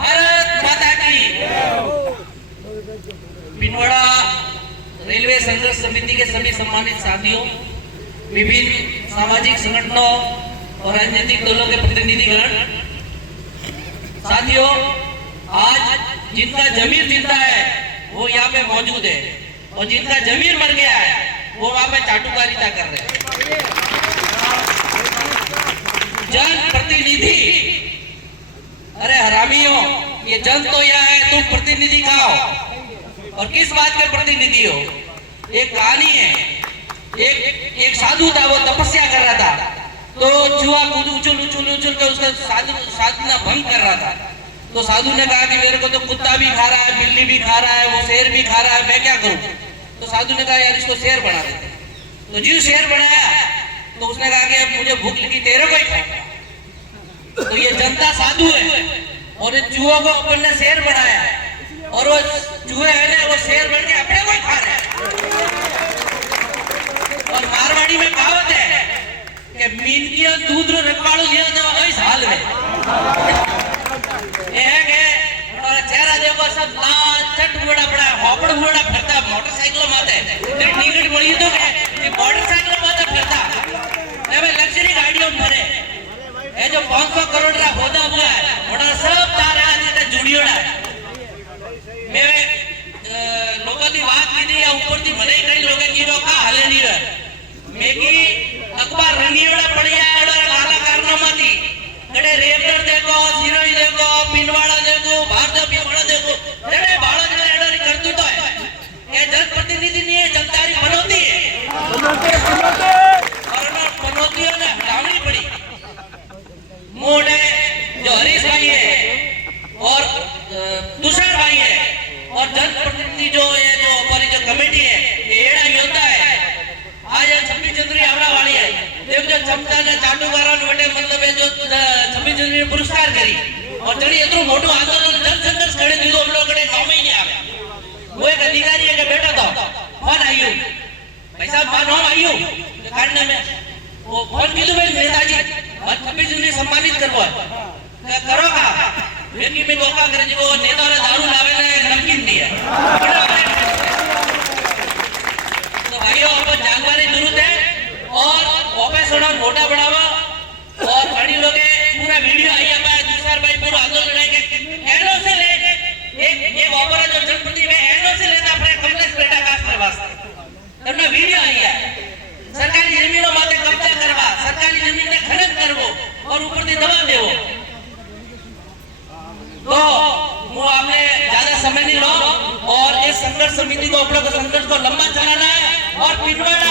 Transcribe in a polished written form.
भारत माता की। पिनवाड़ा रेलवे संघर्ष समिति के सभी सम्मानित साथियों, विभिन्न सामाजिक संगठनों और राजनीतिक दलों के प्रतिनिधिगण, साथियों, आज जिनका जमीर जिंदा है वो यहाँ पे मौजूद है और जिनका जमीर मर गया है वो वहाँ पे चाटुकारिता कर रहे हैं। जन प्रतिनिधि, अरे हरामियों, ये जन तो यहाँ है, तुम प्रतिनिधि कहाँ हो और किस बात के प्रतिनिधि हो? एक कहानी है, एक साधु था, वो तपस्या कर रहा था, तो चूहा उछल के उसका साधना भंग कर रहा था। तो साधु ने कहा कि मेरे को तो कुत्ता भी खा रहा है, बिल्ली भी खा रहा है, वो शेर भी खा रहा है, मैं क्या करूं? तो साधु ने कहा यार इसको शेर बना देते। तो जी शेर बनाया, तो उसने कहा कि अब मुझे भूख लगी, तेरे को ही खाऊंगा। तो ये जनता साधु है और इन चूहों को अपन ने शेर बनाया और वो चूहे है ना, वो शेर बन के अपने को ही खा रहे हैं। और मारवाड़ी में कहावत है कि मीनकियों दूध रखवाड़ो लियो तो वही हाल है। ये है कि और चेहरा देखो सब लाल चट बुड़ा पड़ा, होपड़ बुड़ा फिरता, मोटरसाइकिल माते फिर टिकट मिली तो के मोटरसाइकिल माते फिरता, ये भाई लग्जरी गाड़ियों में भरे। ये जो 500 करोड़ का होदा हुआ है मोटा सब तारा आते जुड़ियोड़ा है। मैं लोगों की बात की थी या ऊपर थी मने कई लोगों की का हाले नहीं रहा। मैं की अखबार रंगीड़ा पड़िया है और काला कारनामा थी, कड़े रेपटर देखो, सिरोई देखो, पिनवाड़ा देखो, भारत पिनवाड़ा देखो, जड़े बाड़ा जड़े एडर करतू तो है। ये जनप्रतिनिधि नहीं है, जनतारी बनोती है। और ना बनोतियों ने हटावनी पड़ी। मोड़े जो हरीश भाई है और तुषार भाई है और जनप्रतिनिधि जो ये जो हमारी जो कमेटी है ये एड़ा योद्धा है। आज 26 जनवरी आवड़ा वाली है, देख जो चमचा ने चाटुकारा वटे मतलब जो 26 जनवरी पुरस्कार करी और जड़ी इतनो मोटो आंदोलन जन संघर्ष करे दीदो हम लोग कड़े नाम ही नहीं आवे। वो एक अधिकारी है के बैठा था, फोन आयो भाई साहब मां नाम आयो काटने में वो फोन कीधु भाई नेताजी और 26 जनवरी सम्मानित करवा करो का लेकिन मैं लोका करे जो नेता रे दारू लावे ने नमकीन दिया। तो भाइयों अपन जानकारी जरूरत है और ऑपरेशन मोटा बढ़ावा और बड़ी लोगे पूरा वीडियो आई है तुषार भाई पूरा आंदोलन है के एनो से ले एक ऑपरा जो जनप्रति में एनो से लेता अपने कॉम्प्लेक्स बेटा कास्ट के वास्ते तमने वीडियो आई है। सरकारी जमीनों माथे कब्जा करवा, सरकारी जमीन ने खनन करवो और ऊपर से दबाव देवो। तो वो आपने ज्यादा समय नहीं लो और इस संघर्ष समिति को अपने संघर्ष को लंबा चलाना है और पिनवाड़ा